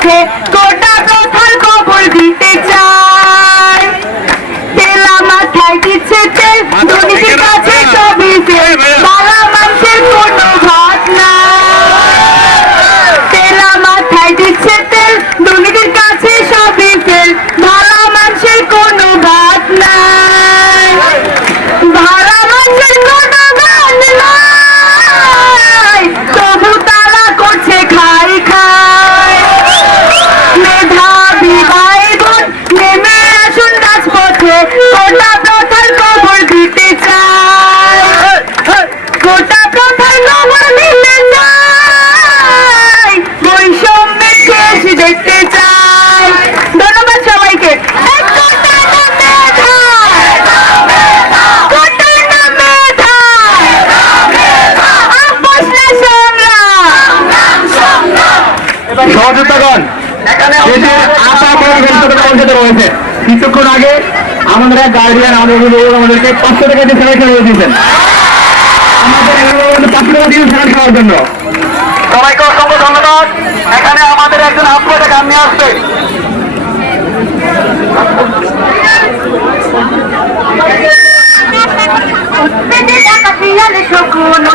পক্ষে সহযোদ্ধাগণ আশা পঞ্চায়েত কিছুক্ষণ আগে আমাদের গার্ডিয়ান আমাদের আমাদেরকে পাঁচশো টাকা দিয়ে সেলাই খেলে দিয়েছেন। আমাদের পাঁচশো টাকা দিয়ে সেলাই খাওয়ার জন্য। সবাইকে অসংখ্য ধন্যবাদ। এখানে আমাদের একজন আপনাকে গান নিয়ে আসবে। شكونا